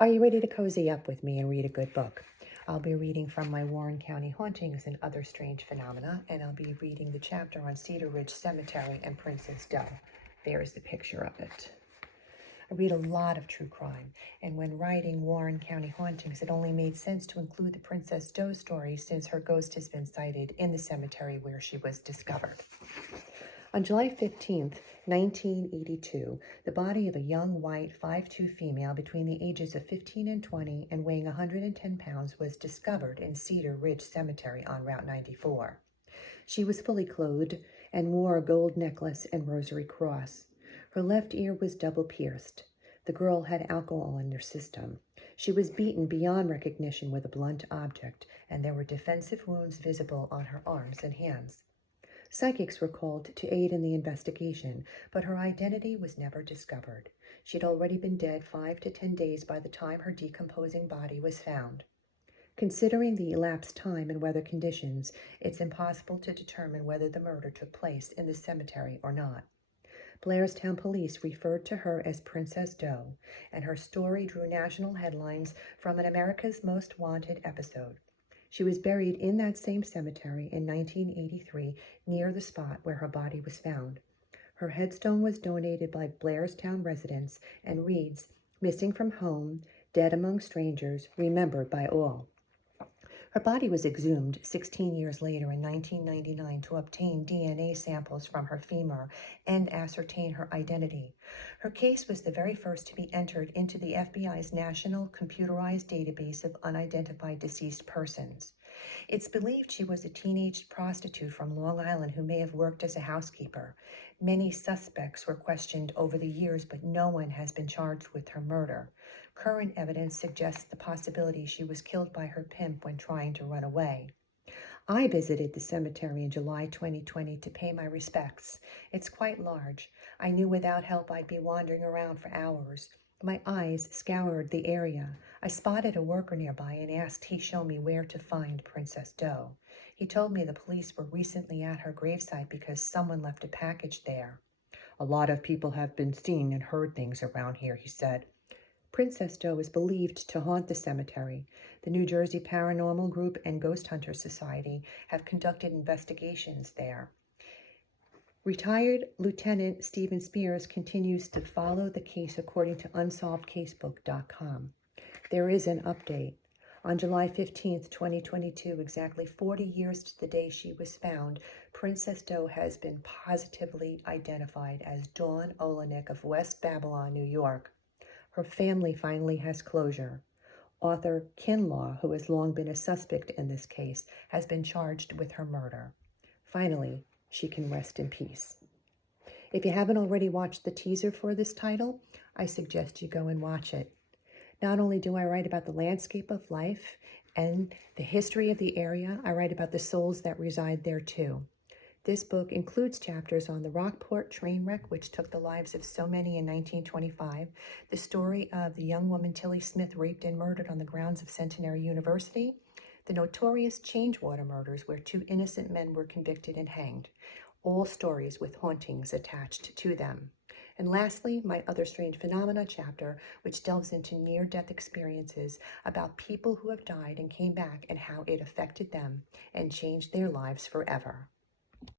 Are you ready to cozy up with me and read a good book? I'll be reading from my Warren County Hauntings and Other Strange Phenomena, and I'll be reading the chapter on Cedar Ridge Cemetery and Princess Doe. There's the picture of it. I read a lot of true crime, and when writing Warren County Hauntings, it only made sense to include the Princess Doe story since her ghost has been sighted in the cemetery where she was discovered. On July 15th, 1982, the body of a young white 5'2" female between the ages of 15 and 20 and weighing 110 pounds was discovered in Cedar Ridge Cemetery on Route 94. She was fully clothed and wore a gold necklace and rosary cross. Her left ear was double pierced. The girl had alcohol in her system. She was beaten beyond recognition with a blunt object, and there were defensive wounds visible on her arms and hands. Psychics were called to aid in the investigation, but her identity was never discovered. She had already been dead 5 to 10 days by the time her decomposing body was found. Considering the elapsed time and weather conditions, it's impossible to determine whether the murder took place in the cemetery or not. Blairstown police referred to her as Princess Doe, and her story drew national headlines from an America's Most Wanted episode. She was buried in that same cemetery in 1983 near the spot where her body was found. Her headstone was donated by Blairstown residents and reads, "Missing from home, dead among strangers, remembered by all." Her body was exhumed 16 years later in 1999 to obtain DNA samples from her femur and ascertain her identity. Her case was the very first to be entered into the FBI's National Computerized Database of Unidentified Deceased Persons. It's believed she was a teenage prostitute from Long Island who may have worked as a housekeeper. Many suspects were questioned over the years, but no one has been charged with her murder. Current evidence suggests the possibility she was killed by her pimp when trying to run away. I visited the cemetery in July 2020 to pay my respects. It's quite large. I knew without help I'd be wandering around for hours. My eyes scoured the area. I spotted a worker nearby and asked he show me where to find Princess Doe. He told me the police were recently at her gravesite because someone left a package there. "A lot of people have been seen and heard things around here," he said. Princess Doe is believed to haunt the cemetery. The New Jersey Paranormal Group and Ghost Hunter Society have conducted investigations there. Retired Lieutenant Stephen Spears continues to follow the case according to UnsolvedCasebook.com. There is an update. On July 15th, 2022, exactly 40 years to the day she was found, Princess Doe has been positively identified as Dawn Olenek of West Babylon, New York. Her family finally has closure. Author Kinlaw, who has long been a suspect in this case, has been charged with her murder. Finally, she can rest in peace. If you haven't already watched the teaser for this title, I suggest you go and watch it. Not only do I write about the landscape of life and the history of the area, I write about the souls that reside there too. This book includes chapters on the Rockport train wreck, which took the lives of so many in 1925, the story of the young woman Tilly Smith raped and murdered on the grounds of Centenary University, the notorious Changewater murders where 2 innocent men were convicted and hanged, all stories with hauntings attached to them. And lastly, my Other Strange Phenomena chapter, which delves into near-death experiences about people who have died and came back and how it affected them and changed their lives forever.